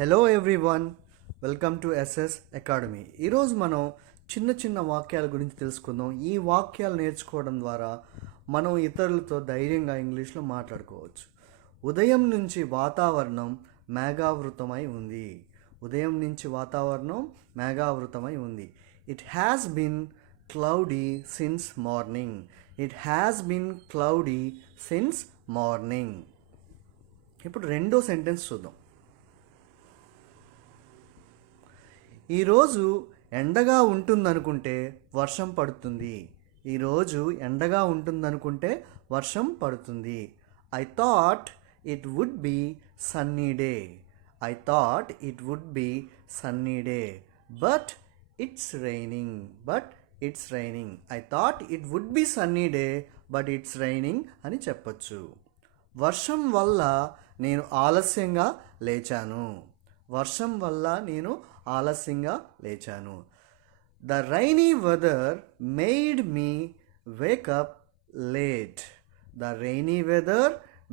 Hello everyone, welcome to SS academy. ఈరోజు మనం చిన్న చిన్న వాక్యాల గురించి తెలుసుకుందాం. ఈ వాక్యాలు నేర్చుకోవడం ద్వారా మనం ఇతరులతో ధైర్యంగా ఇంగ్లీష్లో మాట్లాడుకోవచ్చు. ఉదయం నుంచి వాతావరణం మేఘావృతమై ఉంది. ఉదయం నుంచి వాతావరణం మేఘావృతమై ఉంది. It has been cloudy since morning. It has been cloudy since morning. ఇప్పుడు రెండో సెంటెన్స్ చూద్దాం. ఈరోజు ఎండగా ఉంటుందనుకుంటే వర్షం పడుతుంది. ఈరోజు ఎండగా ఉంటుందనుకుంటే వర్షం పడుతుంది. I thought it would be sunny day. I thought it would be sunny day but it's raining. I thought it would be sunny day but it's raining అని చెప్పచ్చు. వర్షం వల్ల నేను ఆలస్యంగా లేచాను. వర్షం వల్ల నేను ఆలస్యంగా లేచాను. The rainy weather made me wake up late. The rainy weather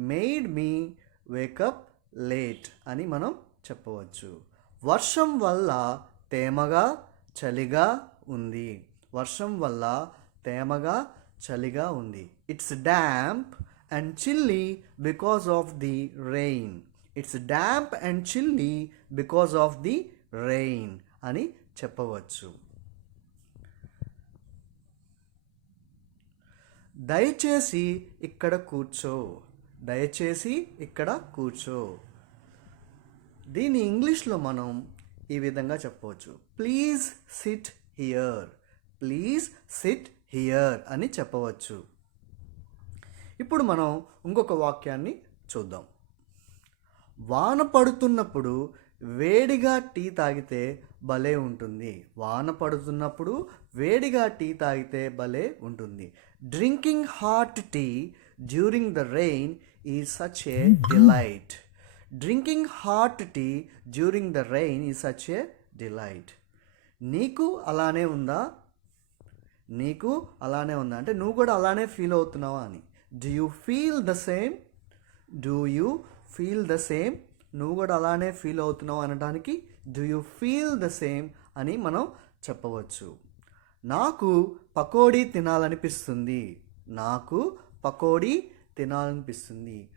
made me wake up late అని మనం చెప్పవచ్చు. వర్షం వల్ల తేమగా చలిగా ఉంది. వర్షం వల్ల తేమగా చలిగా ఉంది. It's damp and chilli because of the rain. It's damp and chilli because of the rain అని చెప్పవచ్చు. దయచేసి ఇక్కడ కూర్చో. దయచేసి ఇక్కడ కూర్చో. దీన్ని ఇంగ్లీష్లో మనం ఈ విధంగా చెప్పవచ్చు. Please SIT here. Please SIT here అని చెప్పవచ్చు. ఇప్పుడు మనం ఇంకొక వాక్యాన్ని చూద్దాం. వాన పడుతున్నప్పుడు వేడిగా టీ తాగితే భలే ఉంటుంది. వాన పడుతున్నప్పుడు వేడిగా టీ తాగితే భలే ఉంటుంది. Drinking hot tea during the rain is such a delight. Drinking hot tea during the rain is such a delight. నీకు అలానే ఉందా? నీకు అలానే ఉందా అంటే నువ్వు కూడా అలానే ఫీల్ అవుతున్నావా అని. Do you feel the same? Do you feel the same? నువ్వు కూడా అలానే ఫీల్ అవుతున్నావు అనడానికి do you feel the same అని మనం చెప్పవచ్చు. నాకు పకోడీ తినాలనిపిస్తుంది. నాకు పకోడీ తినాలనిపిస్తుంది.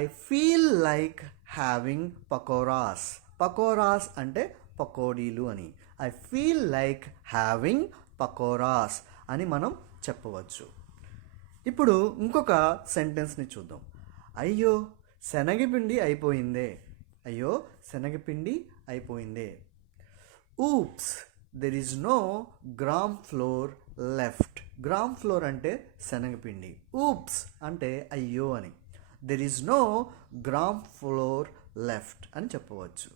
I feel like having pakoras. Pakoras అంటే పకోడీలు అని. I feel like having pakoras అని మనం చెప్పవచ్చు. ఇప్పుడు ఇంకొక సెంటెన్స్ని చూద్దాం. అయ్యో శనగపిండి అయిపోయిందే. అయ్యో శనగపిండి అయిపోయిందే. Oops there is no gram flour left. Gram flour అంటే శనగపిండి. ఊప్స్ అంటే అయ్యో అని. There is no gram flour left అని చెప్పవచ్చు.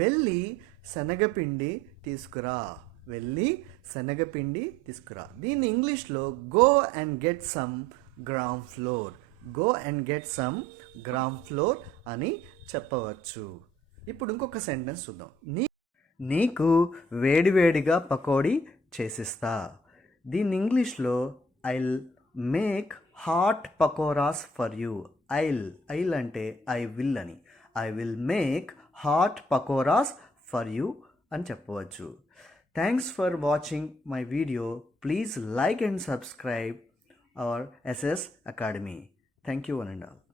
వెళ్ళి శనగపిండి తీసుకురా. వెళ్ళి శనగపిండి తీసుకురా. దీన్ని ఇంగ్లీష్లో go and get some gram floor. Go and get some gram floor అని చెప్పవచ్చు. ఇప్పుడు ఇంకొక సెంటెన్స్ చూద్దాం. నీకు వేడివేడిగా పకోడీ చేసిస్తా. దీన్ని ఇంగ్లీష్లో I'll make hot pakoras for you. I'll అంటే ఐ విల్ అని. I will make hot pakoras for you అని చెప్పవచ్చు. Thanks for watching my video. Please like and subscribe our SS academy. Thank you one and all.